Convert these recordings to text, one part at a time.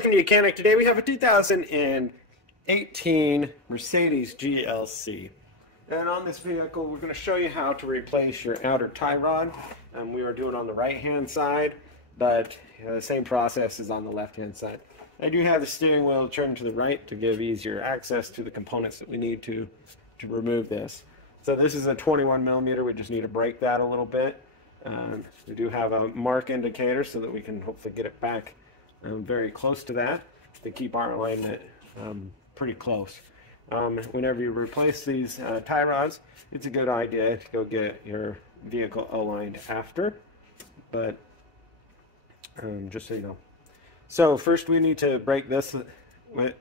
Welcome to YOUCANIC. Today we have a 2018 Mercedes GLC. And on this vehicle we're going to show you how to replace your outer tie rod. We are doing it on the right hand side, but the same process is on the left hand side. I do have the steering wheel turned to the right to give easier access to the components that we need to remove this. So this is a 21 millimeter. We just need to break that a little bit. We do have a mark indicator so that we can hopefully get it back very close to that to keep our alignment pretty close. Whenever you replace these tie rods, it's a good idea to go get your vehicle aligned after, but just so you know. So first we need to break this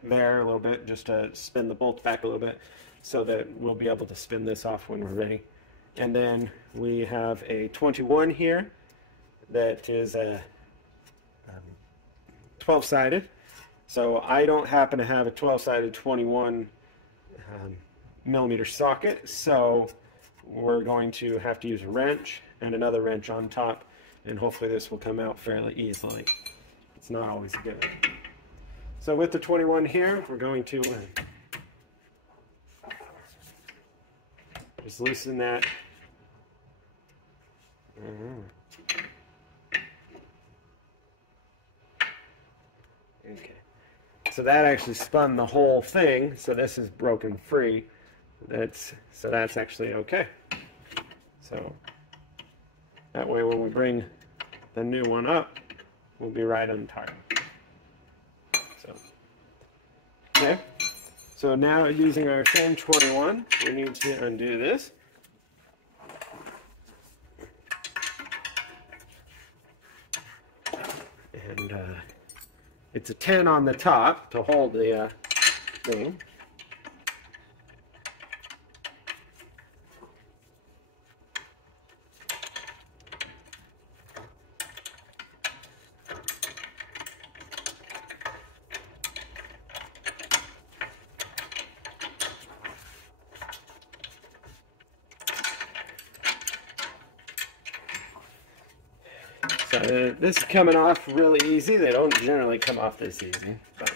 there a little bit, just to spin the bolts back a little bit so that we'll be able to spin this off when we're ready. And then we have a 21 here that is a 12-sided. So I don't happen to have a 12-sided 21 millimeter socket, so we're going to have to use a wrench and another wrench on top, and hopefully this will come out fairly easily. It's not always a given. So with the 21 here, we're going to just loosen that. Okay. So that actually spun the whole thing, so this is broken free. That's actually okay. So that way when we bring the new one up, we'll be right on target. So okay. So now using our same 21, we need to undo this. And it's a 10 on the top to hold the thing. So this is coming off really easy. They don't generally come off this easy, but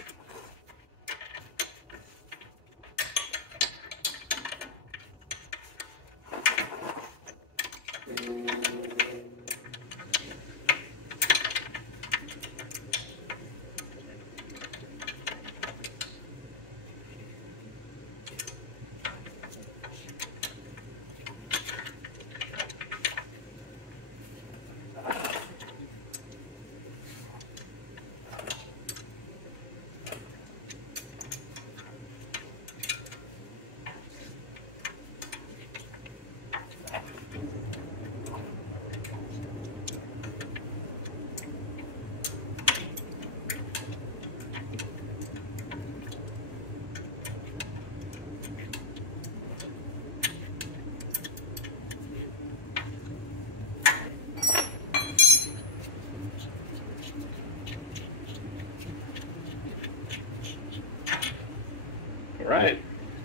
Alright,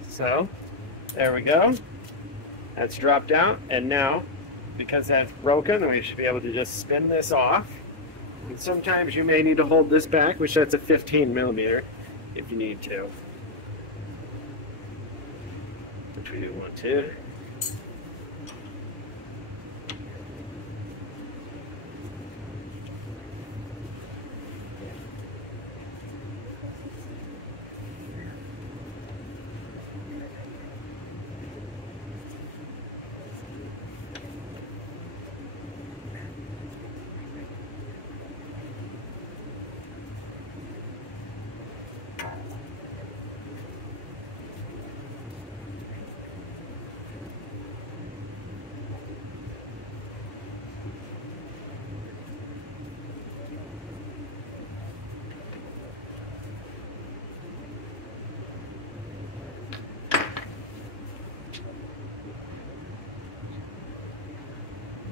so there we go. That's dropped out, and now because that's broken, we should be able to just spin this off. And sometimes you may need to hold this back, which that's a 15 millimeter if you need to, which we do want to.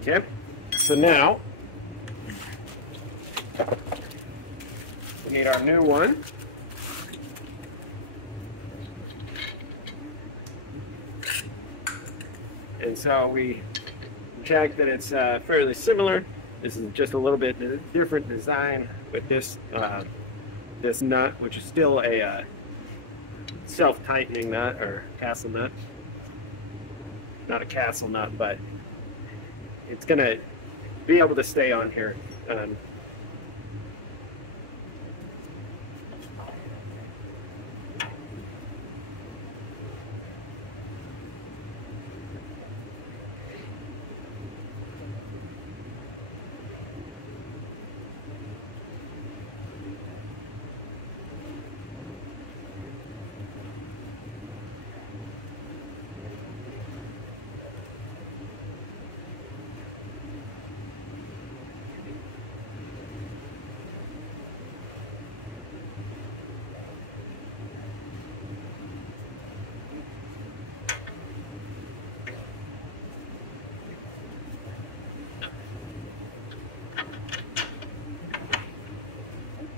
Okay, so now we need our new one. And so we check that it's fairly similar. This is just a little bit different design with this this nut, which is still a self-tightening nut, or castle nut. Not a castle nut, but it's going to be able to stay on here.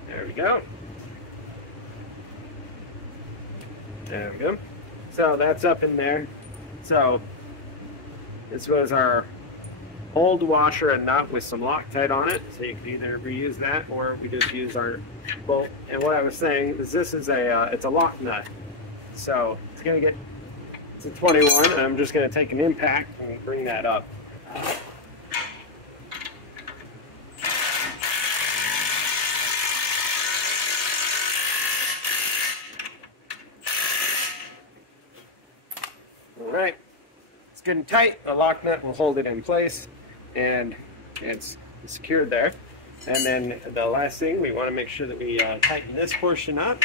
There we go. There we go. So that's up in there. So this was our old washer and nut with some Loctite on it. So you can either reuse that, or we just use our bolt. And what I was saying is this is it's a lock nut. So it's gonna get, it's a 21, and I'm just gonna take an impact and bring that up. Alright, it's good and tight. The lock nut will hold it in place, and it's secured there. And then the last thing, we want to make sure that we tighten this portion up.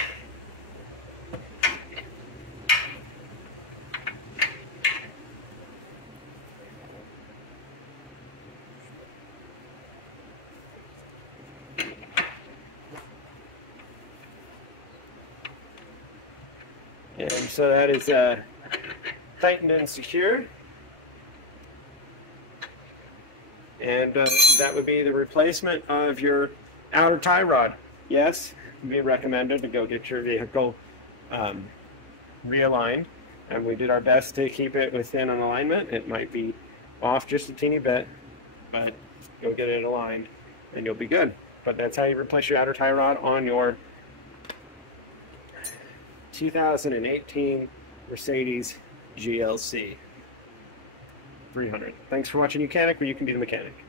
And so that is tightened and secured, and that would be the replacement of your outer tie rod. Yes, it would be recommended to go get your vehicle realigned, and we did our best to keep it within an alignment. It might be off just a teeny bit, but go get it aligned and you'll be good. But that's how you replace your outer tie rod on your 2018 Mercedes GLC 300. Thanks for watching YOUCANIC, where you can be the mechanic.